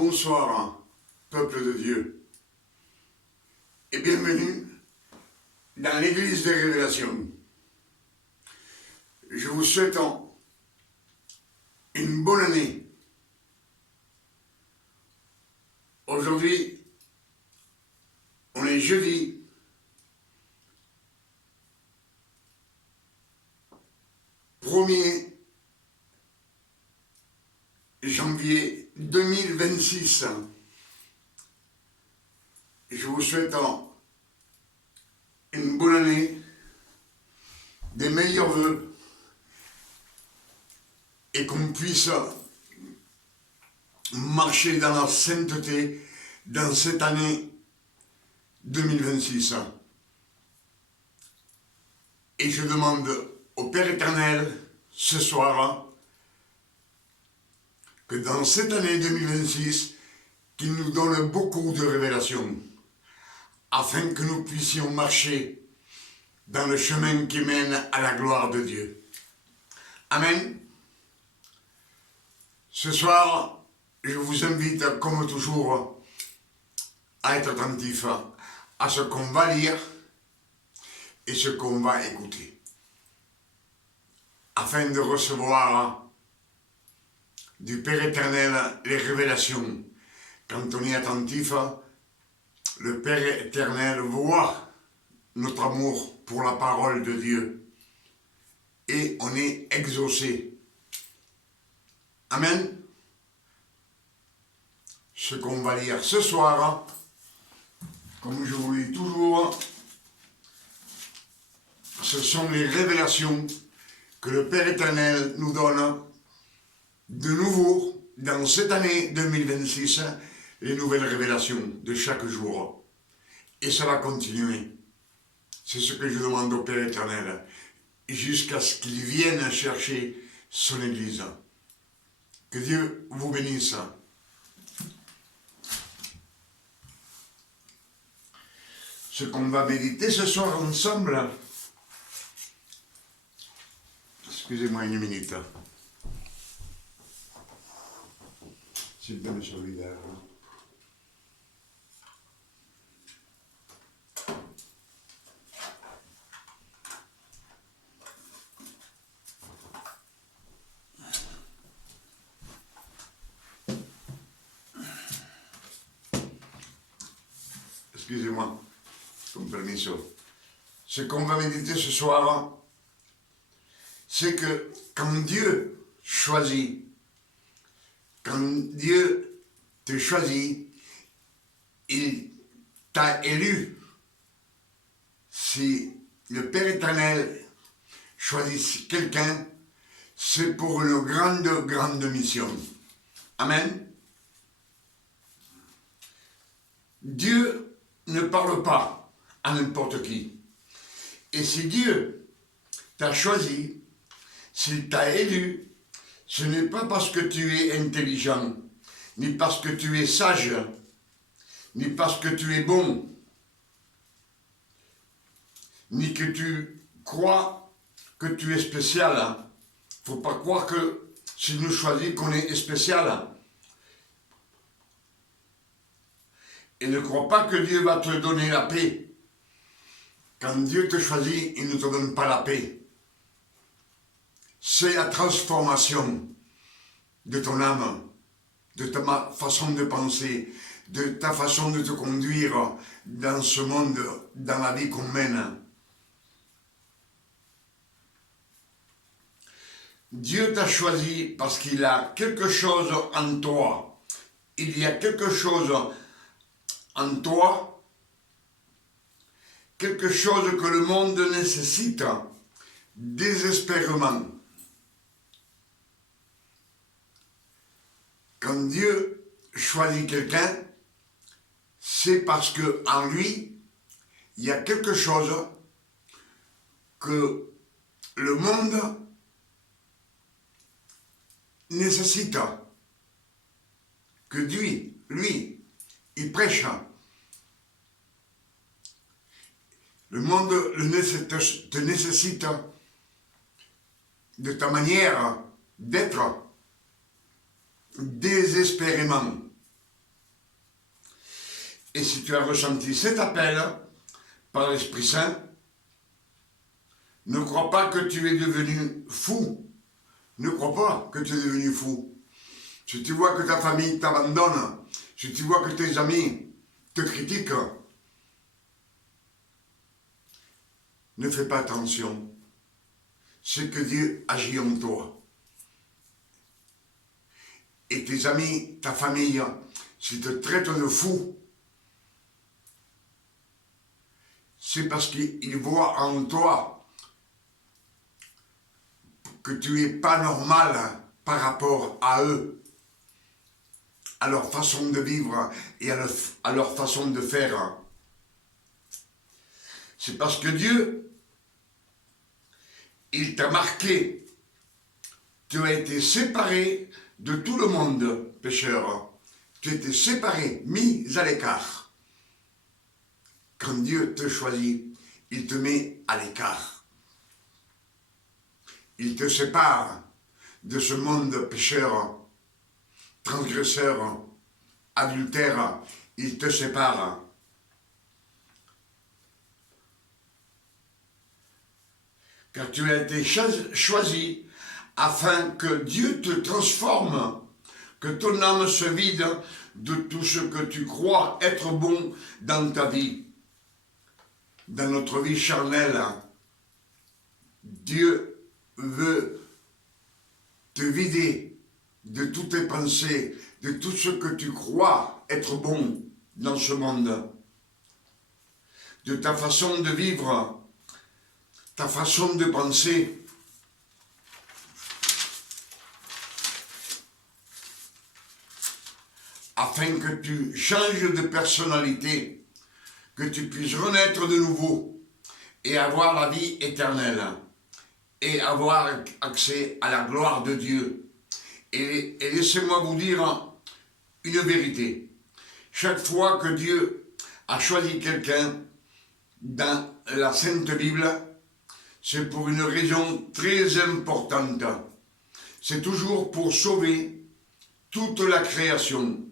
Bonsoir, peuple de Dieu, et bienvenue dans l'église des révélations. Je vous souhaite une bonne année. Aujourd'hui, on est jeudi 1er janvier 2026. Je vous souhaite une bonne année, des meilleurs vœux, et qu'on puisse marcher dans la sainteté dans cette année 2026. Et je demande au Père éternel ce soir que dans cette année 2026, qu'il nous donne beaucoup de révélations, afin que nous puissions marcher dans le chemin qui mène à la gloire de Dieu. Amen. Ce soir, je vous invite, comme toujours, à être attentif à ce qu'on va lire et ce qu'on va écouter, afin de recevoir du Père éternel les révélations. Quand on est attentif, le Père éternel voit notre amour pour la parole de Dieu et on est exaucé. Amen. Ce qu'on va lire ce soir, comme je vous le dis toujours, ce sont les révélations que le Père éternel nous donne de nouveau dans cette année 2026, les nouvelles révélations de chaque jour. Et ça va continuer. C'est ce que je demande au Père éternel, jusqu'à ce qu'il vienne chercher son Église. Que Dieu vous bénisse. Ce qu'on va méditer ce soir ensemble, excusez-moi une minute. C'est bien solidaire. Excusez-moi, con permesso. Ce qu'on va méditer ce soir, c'est que quand Dieu choisit, quand Dieu te choisit, il t'a élu. Si le Père éternel choisit quelqu'un, c'est pour une grande mission. Amen. Dieu ne parle pas à n'importe qui. Et si Dieu t'a choisi, s'il t'a élu, ce n'est pas parce que tu es intelligent, ni parce que tu es sage, ni parce que tu es bon, ni que tu crois que tu es spécial. Il ne faut pas croire que s'il nous choisit qu'on est spécial. Et ne crois pas que Dieu va te donner la paix. Quand Dieu te choisit, il ne te donne pas la paix. C'est la transformation de ton âme, de ta façon de penser, de ta façon de te conduire dans ce monde, dans la vie qu'on mène. Dieu t'a choisi parce qu'il a quelque chose en toi. Il y a quelque chose en toi, quelque chose que le monde nécessite désespérément. Quand Dieu choisit quelqu'un, c'est parce qu'en lui, il y a quelque chose que le monde nécessite, que lui, il prêche. Le monde te nécessite de ta manière d'être désespérément. Et si tu as ressenti cet appel par l'Esprit Saint, ne crois pas que tu es devenu fou. Ne crois pas que tu es devenu fou. Si tu vois que ta famille t'abandonne, si tu vois que tes amis te critiquent, ne fais pas attention. C'est que Dieu agit en toi. Et tes amis, ta famille, s'ils te traitent de fou, c'est parce qu'ils voient en toi que tu n'es pas normal par rapport à eux, à leur façon de vivre et à leur façon de faire. C'est parce que Dieu, il t'a marqué. Tu as été séparé de tout le monde, pécheur. Tu as été séparé, mis à l'écart. Quand Dieu te choisit, il te met à l'écart. Il te sépare de ce monde pécheur, transgresseur, adultère. Il te sépare. Car tu as été choisi afin que Dieu te transforme, que ton âme se vide de tout ce que tu crois être bon dans ta vie, dans notre vie charnelle. Dieu veut te vider de toutes tes pensées, de tout ce que tu crois être bon dans ce monde, de ta façon de vivre, ta façon de penser. Afin que tu changes de personnalité, que tu puisses renaître de nouveau et avoir la vie éternelle et avoir accès à la gloire de Dieu. Et laissez-moi vous dire une vérité. Chaque fois que Dieu a choisi quelqu'un dans la Sainte Bible, c'est pour une raison très importante. C'est toujours pour sauver toute la création.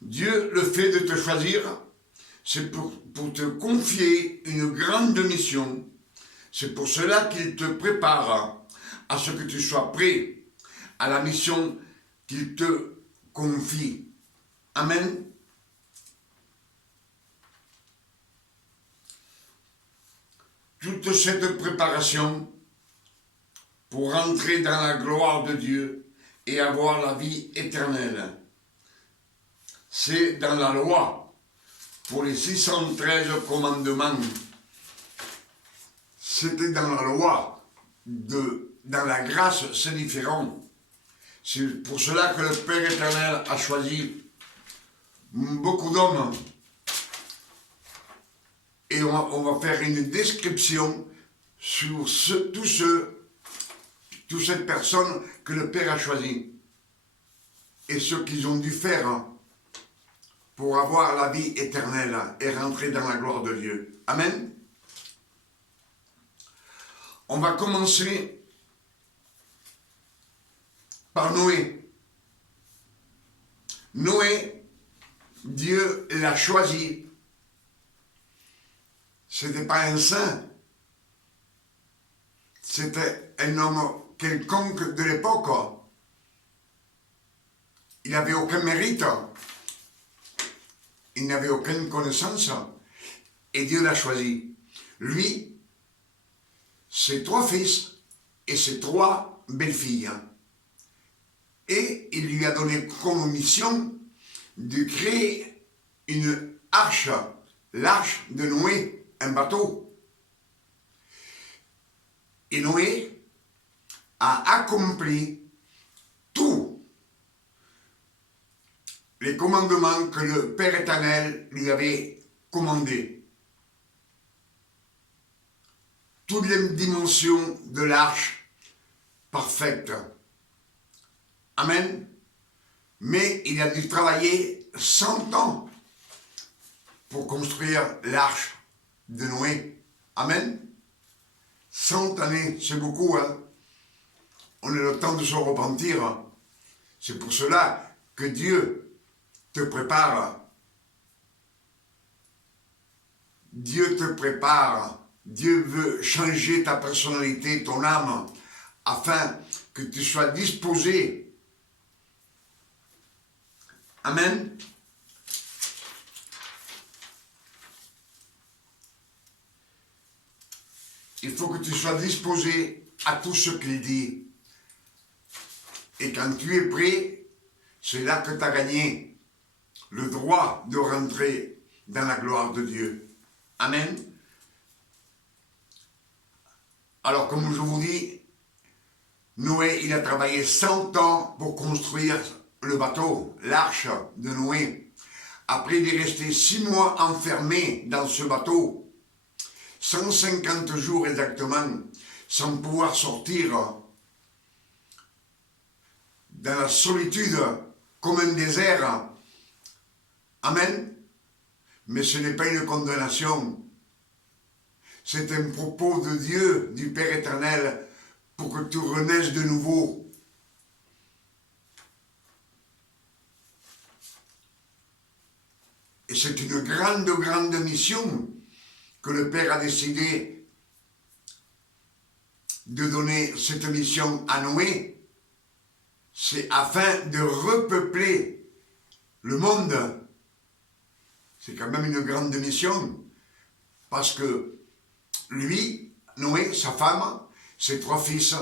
Dieu le fait de te choisir, c'est pour te confier une grande mission. C'est pour cela qu'il te prépare à ce que tu sois prêt à la mission qu'il te confie. Amen. Toute cette préparation pour entrer dans la gloire de Dieu et avoir la vie éternelle, c'est dans la loi, pour les 613 commandements. C'était dans la loi, dans la grâce, c'est différent. C'est pour cela que le Père éternel a choisi beaucoup d'hommes. Et on va faire une description sur toutes ces personnes que le Père a choisies. Et ce qu'ils ont dû faire pour avoir la vie éternelle et rentrer dans la gloire de Dieu. Amen. On va commencer par Noé. Noé, Dieu l'a choisi. Ce n'était pas un saint. C'était un homme quelconque de l'époque. Il n'avait aucun mérite. Il n'avait aucune connaissance. Et Dieu l'a choisi. Lui, ses 3 fils et ses 3 belles-filles. Et il lui a donné comme mission de créer une arche, l'arche de Noé, un bateau. Et Noé a accompli tous les commandements que le Père éternel lui avait commandés. Toutes les dimensions de l'arche parfaite. Amen. Mais il a dû travailler 100 ans pour construire l'arche de Noé. Amen. 100 années, c'est beaucoup, hein. On a le temps de se repentir. C'est pour cela que Dieu te prépare. Dieu te prépare. Dieu veut changer ta personnalité, ton âme, afin que tu sois disposé. Amen. Il faut que tu sois disposé à tout ce qu'il dit. Et quand tu es prêt, c'est là que tu as gagné le droit de rentrer dans la gloire de Dieu. Amen. Alors, comme je vous dis, Noé, il a travaillé 100 ans pour construire le bateau, l'arche de Noé. Après, il est resté 6 mois enfermé dans ce bateau, 150 jours exactement, sans pouvoir sortir, dans la solitude, comme un désert. Amen. Mais ce n'est pas une condamnation. C'est un propos de Dieu, du Père éternel, pour que tu renaisses de nouveau. Et c'est une grande, grande mission que le Père a décidé de donner cette mission à Noé. C'est afin de repeupler le monde. C'est quand même une grande mission. Parce que lui, Noé, sa femme, ses 3 fils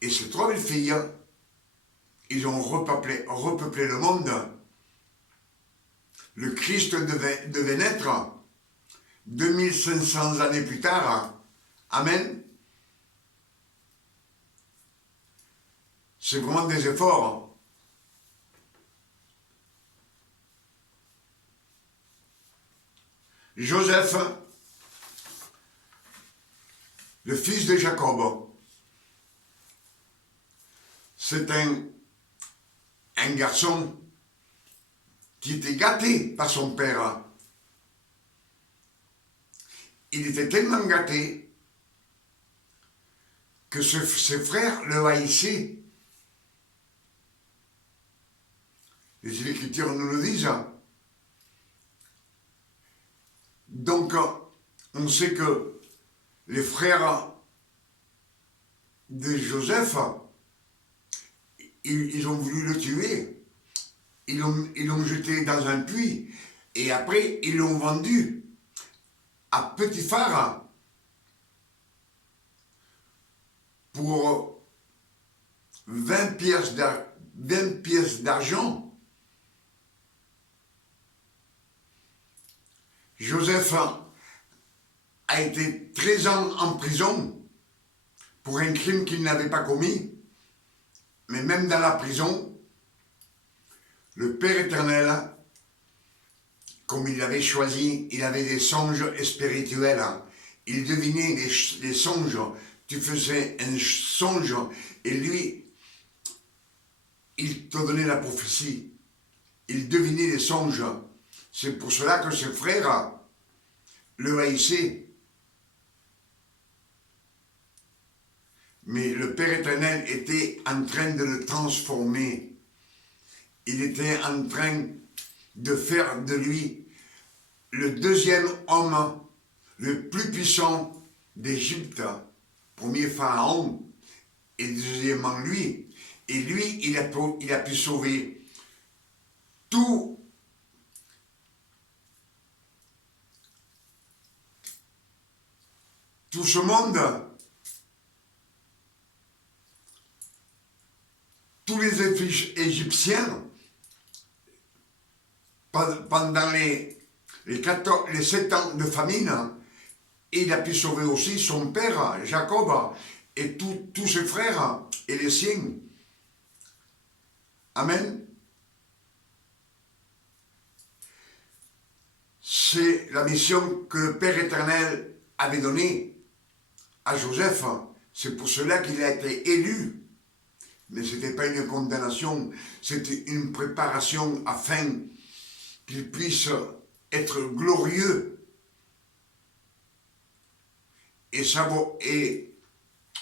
et ses 3 belles-filles, ils ont repeuplé le monde. Le Christ devait naître 2500 années plus tard. Amen. C'est vraiment des efforts. Joseph, le fils de Jacob, c'est un garçon qui était gâté par son père. Il était tellement gâté que ses frères le haïssaient. Les Écritures nous le disent. Donc, on sait que les frères de Joseph, ils ont voulu le tuer. Ils l'ont jeté dans un puits. Et après, ils l'ont vendu à Potiphar pour 20 pièces d'argent. Joseph a été 13 ans en prison pour un crime qu'il n'avait pas commis. Mais même dans la prison, le Père éternel, comme il l'avait choisi, il avait des songes spirituels. Il devinait les songes. Tu faisais un songe et lui, il te donnait la prophétie. Il devinait les songes. C'est pour cela que ses frères le haïssaient. Mais le Père éternel était en train de le transformer. Il était en train de faire de lui le 2e homme le plus puissant d'Égypte. Premier pharaon et deuxièmement lui. Et lui, il a pu sauver tout ce monde, tous les Égyptiens, pendant les 7 ans de famine, et il a pu sauver aussi son père, Jacob, et tous ses frères et les siens. Amen. C'est la mission que le Père éternel avait donnée à Joseph. C'est pour cela qu'il a été élu. Mais ce n'était pas une condamnation, c'était une préparation afin qu'il puisse être glorieux et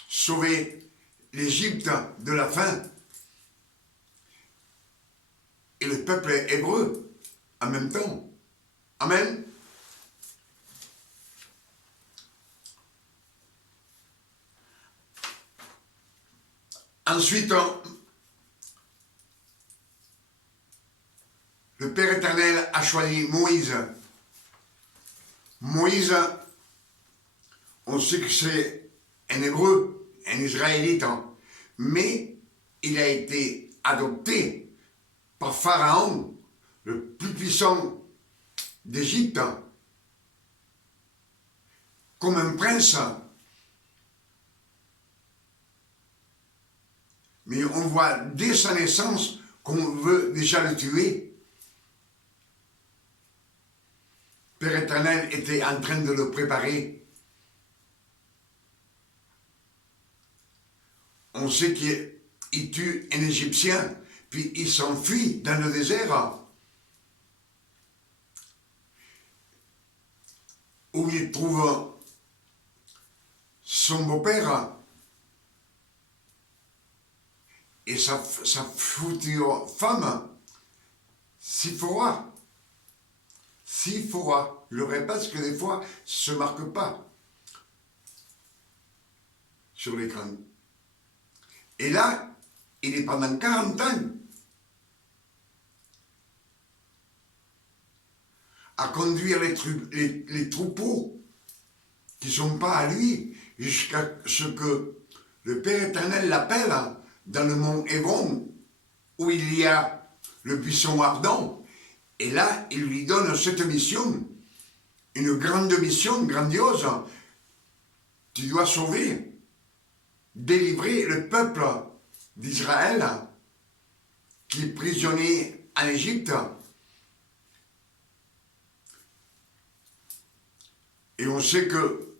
sauver l'Égypte de la faim. et le peuple hébreu en même temps. Amen. Ensuite, le Père éternel a choisi Moïse. Moïse, on sait que c'est un Hébreu, un Israélite, mais il a été adopté par Pharaon, le plus puissant d'Égypte, comme un prince. Mais on voit dès sa naissance qu'on veut déjà le tuer. Père éternel était en train de le préparer. On sait qu'il tue un Égyptien, puis il s'enfuit dans le désert, où il trouve son beau-père et sa future femme, Sipora. Sipora. Je le répète parce que des fois, ça ne se marque pas sur l'écran. Et là, il est pendant 40 ans à conduire les troupeaux qui ne sont pas à lui, jusqu'à ce que le Père éternel l'appelle dans le mont Hébron, où il y a le buisson ardent. Et là, il lui donne cette mission, une grande mission, grandiose. Tu dois sauver, délivrer le peuple d'Israël qui est prisonnier en Égypte. Et on sait que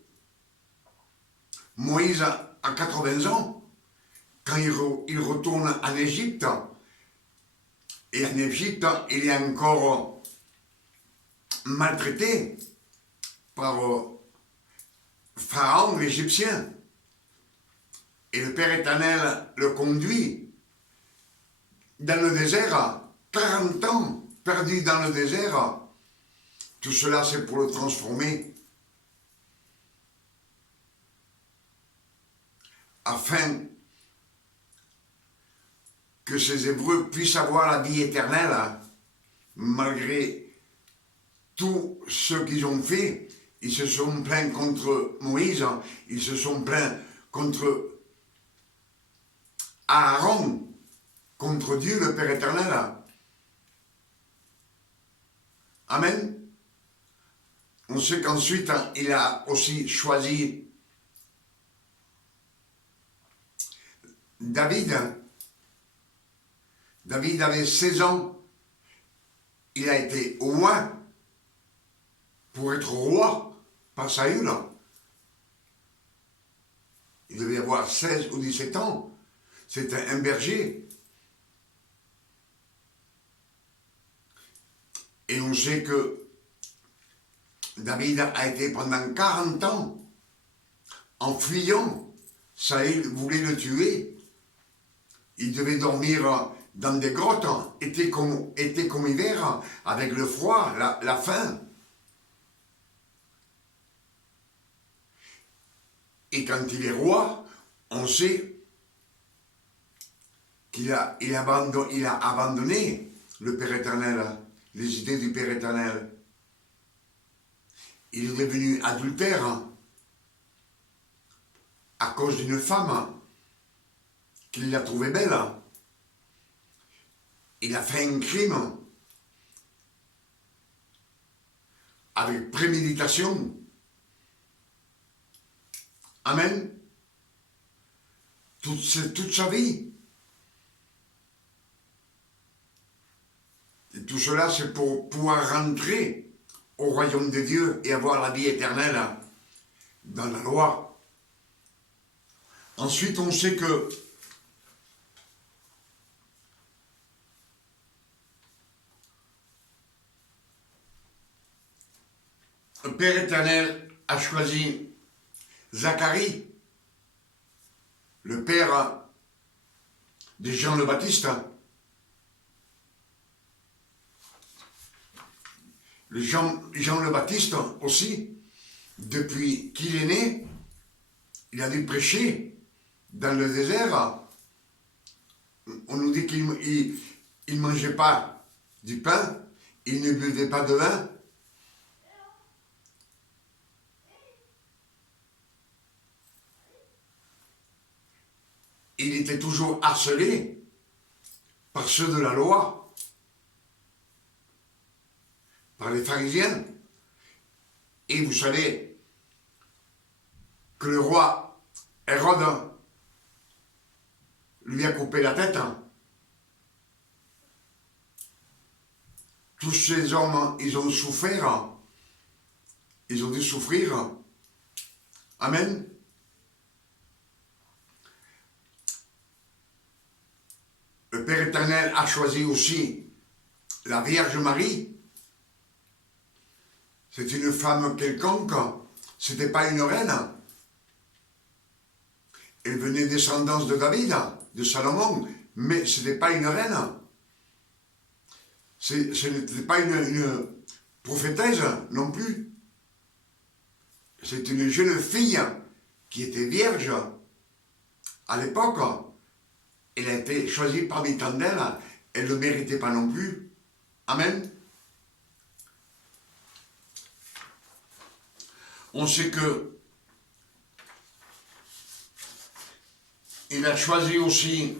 Moïse a 80 ans, quand il retourne en Égypte, et en Égypte, il est encore maltraité par Pharaon, l'Égyptien. Et le Père éternel le conduit dans le désert, 40 ans perdu dans le désert. Tout cela, c'est pour le transformer, afin que ces Hébreux puissent avoir la vie éternelle, malgré tout ce qu'ils ont fait. Ils se sont plaints contre Moïse, ils se sont plaints contre Aaron, contre Dieu, le Père éternel. Amen. On sait qu'ensuite, il a aussi choisi David. David avait 16 ans. Il a été roi pour être roi par Saül. Il devait avoir 16 ou 17 ans. C'était un berger. Et on sait que David a été pendant 40 ans en fuyant. Saül voulait le tuer. Il devait dormir dans des grottes, été comme hiver, avec le froid, la faim. Et quand il est roi, on sait qu'il a abandonné le Père éternel, les idées du Père éternel. Il est devenu adultère à cause d'une femme qu'il a trouvée belle. Il a fait un crime avec préméditation. Amen. Toute sa vie. Et tout cela, c'est pour pouvoir rentrer au royaume de Dieu et avoir la vie éternelle dans la loi. Ensuite, on sait que le Père éternel a choisi Zacharie, le père de Jean le Baptiste. Jean le Baptiste aussi, depuis qu'il est né, il a dû prêcher dans le désert. On nous dit qu'il ne mangeait pas du pain, il ne buvait pas de vin. Il était toujours harcelé par ceux de la loi, par les pharisiens. Et vous savez que le roi Hérode lui a coupé la tête. Tous ces hommes, ils ont souffert. Ils ont dû souffrir. Amen. Le Père éternel a choisi aussi la Vierge Marie. C'est une femme quelconque, c'était pas une reine. Elle venait descendance de David, de Salomon, mais ce n'était pas une reine. Ce n'était pas une prophétesse non plus. C'est une jeune fille qui était vierge à l'époque. Elle a été choisie parmi tant d'elles, elle ne le méritait pas non plus. Amen. On sait que il a choisi aussi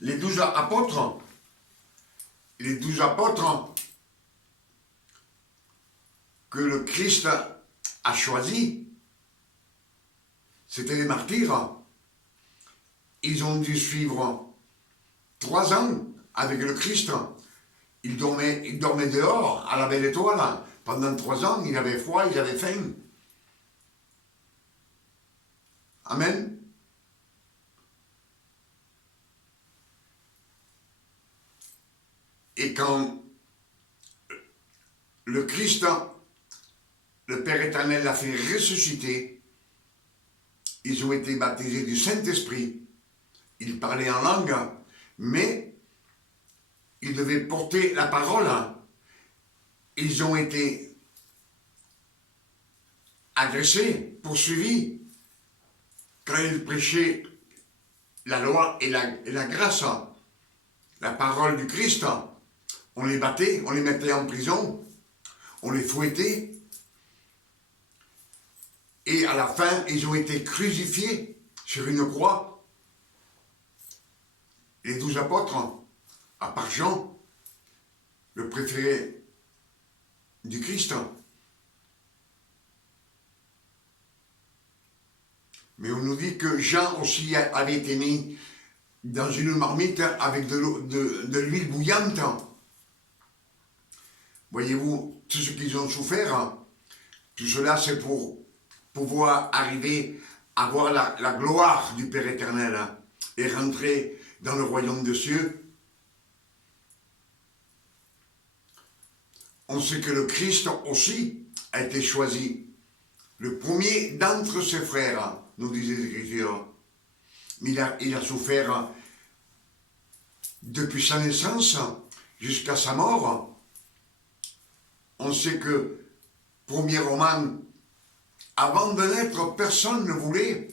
les 12 apôtres. Les 12 apôtres que le Christ a choisis. C'était les martyrs. Ils ont dû suivre 3 ans avec le Christ. Ils dormaient dehors à la belle étoile. Pendant 3 ans, ils avaient froid, ils avaient faim. Amen. Et quand le Christ, le Père éternel l'a fait ressusciter, ils ont été baptisés du Saint-Esprit. Ils parlaient en langue, mais ils devaient porter la parole. Ils ont été agressés, poursuivis, quand ils prêchaient la loi et la grâce, la parole du Christ. On les battait, on les mettait en prison, on les fouettait. Et à la fin, ils ont été crucifiés sur une croix. Les 12 apôtres, à part Jean, le préféré du Christ. Mais on nous dit que Jean aussi avait été mis dans une marmite avec de l'huile bouillante. Voyez-vous, tout ce qu'ils ont souffert, tout cela c'est pour pouvoir arriver à voir la gloire du Père éternel et rentrer dans le royaume des cieux. On sait que le Christ aussi a été choisi, le premier d'entre ses frères, nous disait l'Écriture. Il a souffert depuis sa naissance jusqu'à sa mort. On sait que, premier Romain, avant de naître, personne ne voulait.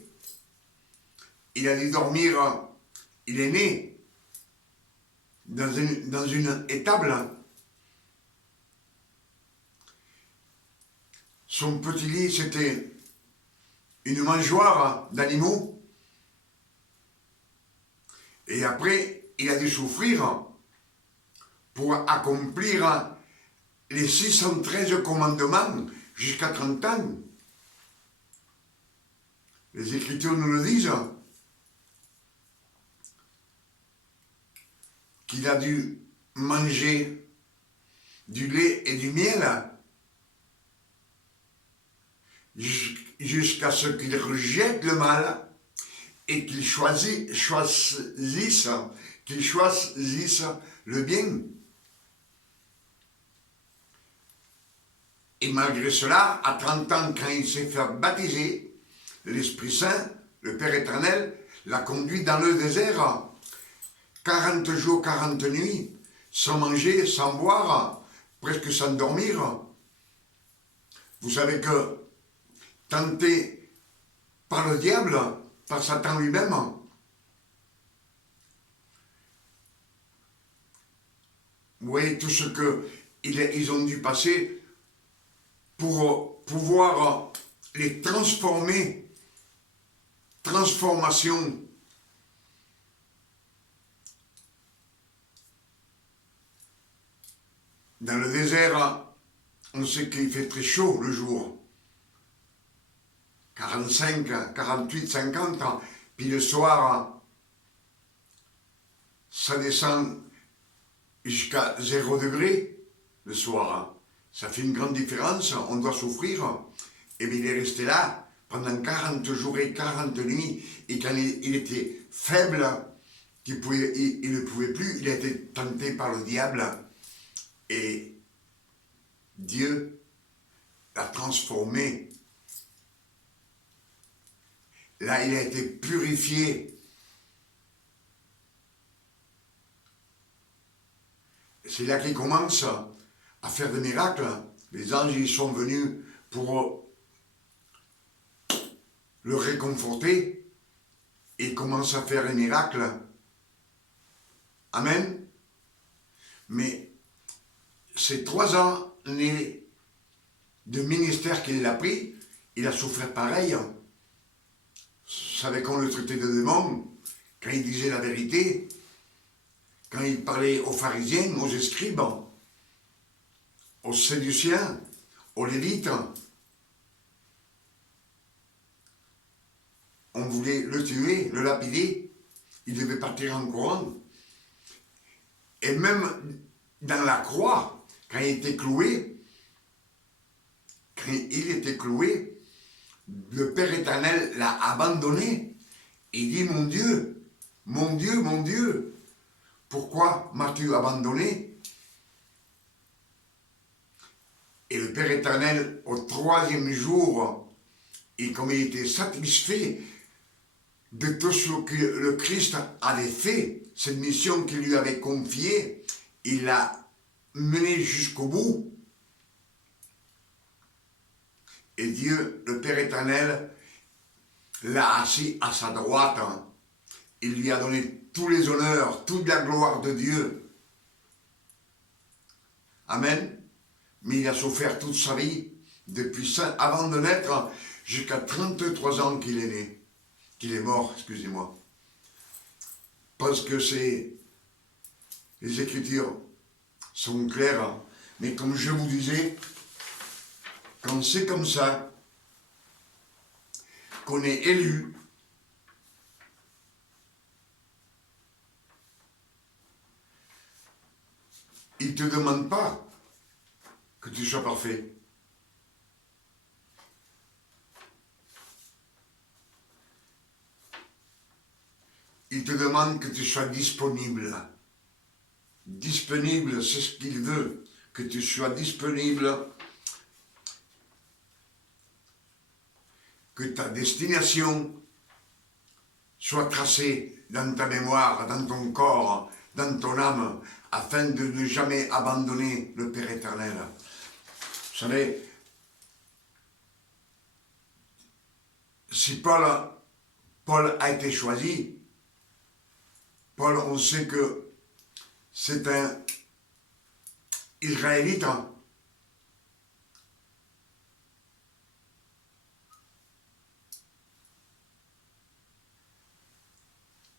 Il a dû dormir, il est né dans une étable. Son petit lit, c'était une mangeoire d'animaux. Et après, il a dû souffrir pour accomplir les 613 commandements jusqu'à 30 ans. Les Écritures nous le disent, qu'il a dû manger du lait et du miel jusqu'à ce qu'il rejette le mal et qu'il choisisse le bien. Et malgré cela, à 30 ans, quand il s'est fait baptiser, l'Esprit Saint, le Père éternel, l'a conduit dans le désert. 40 jours, 40 nuits, sans manger, sans boire, presque sans dormir. Vous savez que tenté par le diable, par Satan lui-même, vous voyez tout ce qu'ils ont dû passer pour pouvoir les transformer. Transformation. Dans le désert, on sait qu'il fait très chaud le jour. 45, 48, 50, puis le soir, ça descend jusqu'à 0 degré le soir. Ça fait une grande différence, on doit souffrir. Et bien il est resté là pendant 40 jours et 40 nuits, et quand il était faible, il ne pouvait plus, il a été tenté par le diable, et Dieu l'a transformé. Là, il a été purifié. C'est là qu'il commence à faire des miracles. Les anges, ils sont venus pour le réconforter, et il commence à faire des miracles. Amen. Mais ces 3 ans nés de ministère qu'il a pris, il a souffert pareil. Vous savez qu'on le traitait de démon quand il disait la vérité, quand il parlait aux pharisiens, aux scribes, aux séduciens, aux lévites. On voulait le tuer, le lapider, il devait partir en courant. Et même dans la croix, quand il était cloué, le Père éternel l'a abandonné. Il dit, mon Dieu, mon Dieu, mon Dieu, pourquoi m'as-tu abandonné? Et le Père éternel, au 3e jour, et comme il était satisfait de tout ce que le Christ avait fait, cette mission qu'il lui avait confiée, il l'a mené jusqu'au bout. Et Dieu, le Père éternel, l'a assis à sa droite. Il lui a donné tous les honneurs, toute la gloire de Dieu. Amen. Mais il a souffert toute sa vie, depuis avant de naître, jusqu'à 33 ans qu'il est né. Qu'il est mort, excusez-moi. Parce que les Écritures sont claires. Mais comme je vous disais, quand c'est comme ça, qu'on est élu, il ne te demande pas que tu sois parfait. Il te demande que tu sois disponible. Disponible, c'est ce qu'il veut, que tu sois disponible, que ta destination soit tracée dans ta mémoire, dans ton corps, dans ton âme, afin de ne jamais abandonner le Père éternel. Vous savez, si Paul a été choisi, Paul, on sait que c'est un Israélite.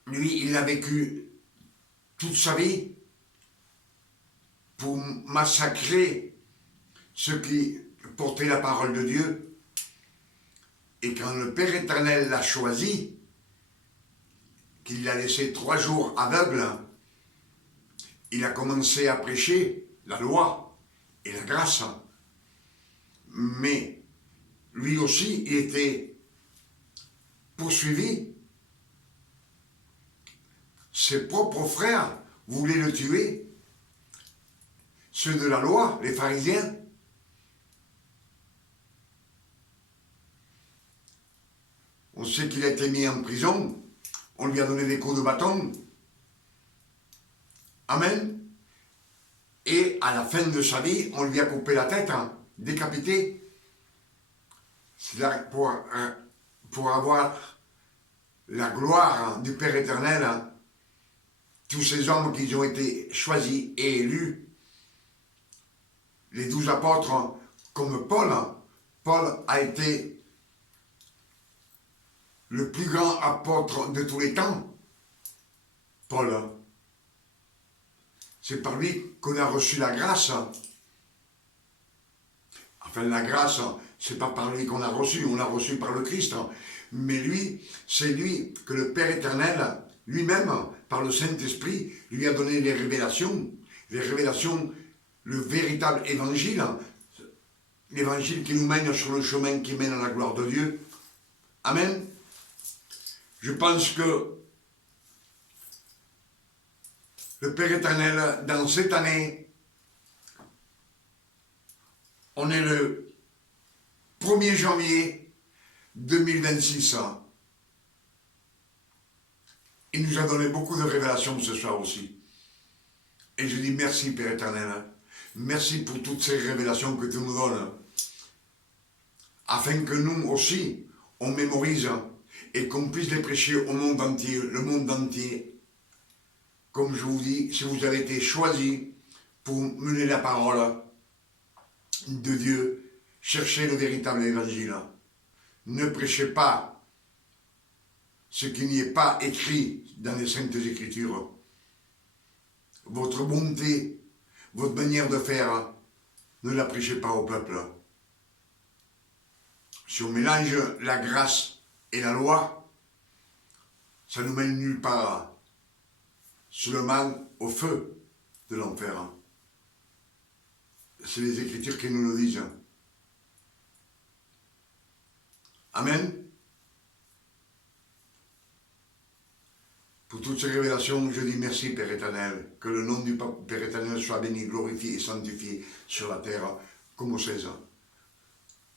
Lui, il a vécu toute sa vie pour massacrer ceux qui portaient la parole de Dieu. Et quand le Père éternel l'a choisi, qu'il l'a laissé 3 jours aveugle, il a commencé à prêcher la loi et la grâce. Mais lui aussi, il était poursuivi. Ses propres frères voulaient le tuer. Ceux de la loi, les pharisiens. On sait qu'il a été mis en prison. On lui a donné des coups de bâton. Amen. Et à la fin de sa vie, on lui a coupé la tête, hein, décapité. C'est là pour avoir la gloire, hein, du Père éternel, hein. Tous ces hommes qui ont été choisis et élus, les 12 apôtres, hein, comme Paul, hein. Paul a été le plus grand apôtre de tous les temps. Paul, hein. C'est par lui qu'on a reçu la grâce. Enfin, la grâce, c'est pas par lui qu'on a reçu, on l'a reçu par le Christ. Mais lui, c'est lui que le Père éternel, lui-même, par le Saint-Esprit, lui a donné les révélations, le véritable évangile, l'évangile qui nous mène sur le chemin qui mène à la gloire de Dieu. Amen. Je pense que le Père éternel, dans cette année, on est le 1er janvier 2026. Il nous a donné beaucoup de révélations ce soir aussi. Et je dis merci, Père éternel. Merci pour toutes ces révélations que tu nous donnes. Afin que nous aussi, on mémorise et qu'on puisse les prêcher au monde entier, le monde entier. Comme je vous dis, si vous avez été choisis pour mener la parole de Dieu, cherchez le véritable évangile. Ne prêchez pas ce qui n'y est pas écrit dans les Saintes Écritures. Votre bonté, votre manière de faire, ne la prêchez pas au peuple. Si on mélange la grâce et la loi, ça nous mène nulle part, seulement au feu de l'enfer. C'est les Écritures qui nous le disent. Amen. Pour toutes ces révélations, je dis merci, Père éternel. Que le nom du Père éternel soit béni, glorifié et sanctifié sur la terre, comme au ciel.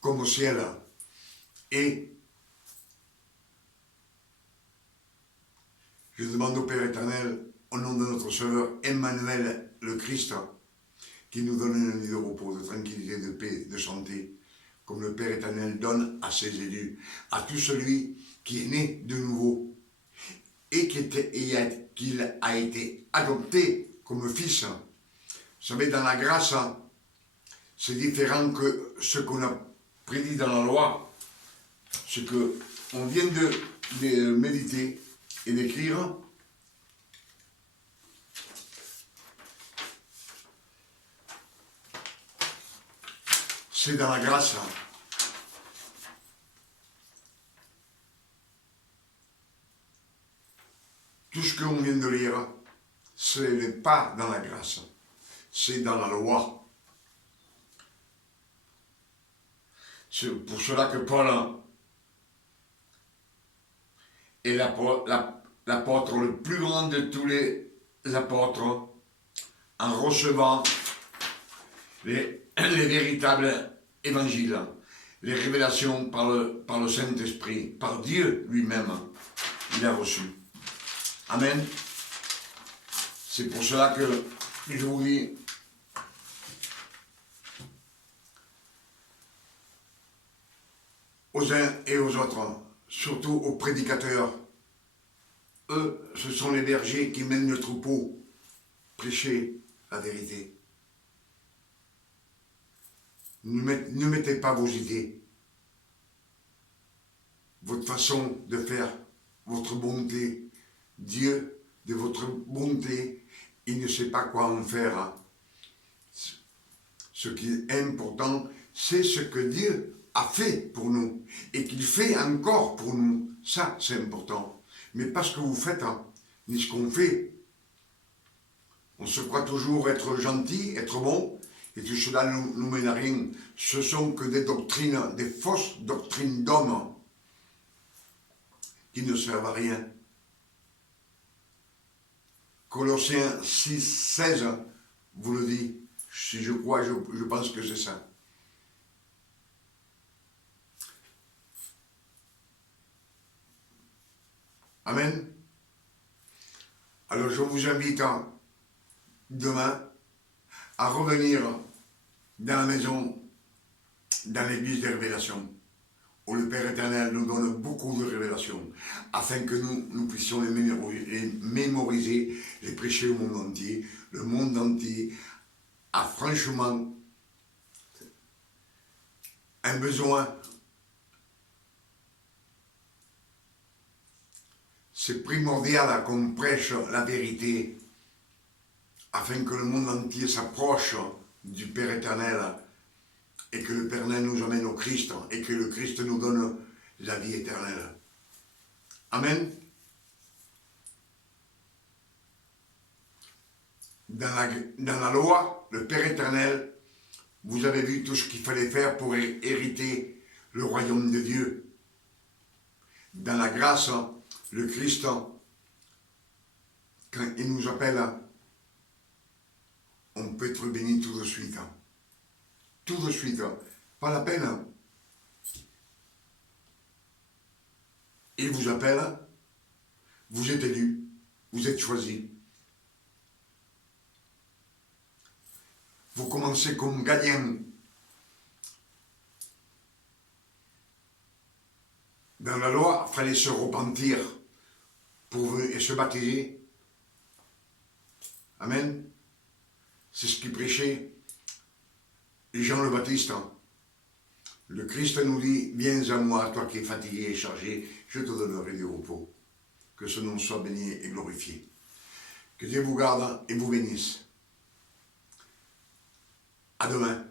Comme au ciel. Et je demande au Père éternel, au nom de notre Sauveur Emmanuel le Christ, qui nous donne une vie de repos, de tranquillité, de paix, de santé, comme le Père éternel donne à ses élus, à tout celui qui est né de nouveau et qu'il a été adopté comme fils. Vous savez, dans la grâce, c'est différent que ce qu'on a prédit dans la loi, ce qu'on vient de méditer et d'écrire. C'est dans la grâce. Tout ce qu'on vient de lire, ce n'est pas dans la grâce, c'est dans la loi. C'est pour cela que Paul est l'apôtre le plus grand de tous les apôtres, en recevant les véritables évangiles, les révélations par le Saint-Esprit, par Dieu lui-même, il a reçu. Amen. C'est pour cela que je vous dis, aux uns et aux autres, surtout aux prédicateurs, eux, ce sont les bergers qui mènent le troupeau, prêcher la vérité. Ne mettez pas vos idées, votre façon de faire, votre bonté. Dieu, de votre bonté, il ne sait pas quoi en faire. Ce qui est important, c'est ce que Dieu a fait pour nous et qu'il fait encore pour nous. Ça, c'est important. Mais pas ce que vous faites, ni ce qu'on fait. On se croit toujours être gentil, être bon, et tout cela ne nous mène à rien. Ce sont que des doctrines, des fausses doctrines d'hommes qui ne servent à rien. Colossiens 6, 16 vous le dit. Si je crois, je pense que c'est ça. Amen. Alors je vous invite demain à revenir dans la maison, dans l'église des révélations, où le Père éternel nous donne beaucoup de révélations, afin que nous puissions les mémoriser, les prêcher au monde entier. Le monde entier a franchement un besoin. C'est primordial qu'on prêche la vérité, afin que le monde entier s'approche du Père éternel, et que le Père éternel nous amène au Christ, et que le Christ nous donne la vie éternelle. Amen. Dans la loi, le Père éternel, vous avez vu tout ce qu'il fallait faire pour hériter le royaume de Dieu. Dans la grâce, le Christ, quand il nous appelle, on peut être béni tout de suite. Tout de suite. Pas la peine. Il vous appelle, vous êtes élu, vous êtes choisi. Vous commencez comme gagnant. Dans la loi, il fallait se repentir et se baptiser. Amen. C'est ce qu'il prêchait Jean le Baptiste. Le Christ nous dit, viens à moi, toi qui es fatigué et chargé, je te donnerai du repos. Que ce nom soit béni et glorifié. Que Dieu vous garde et vous bénisse. À demain.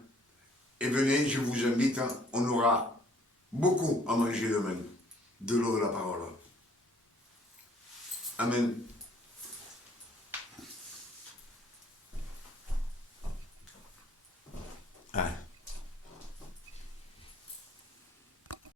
Et venez, je vous invite, on aura beaucoup à manger demain. De l'eau de la parole. Amen. Ah.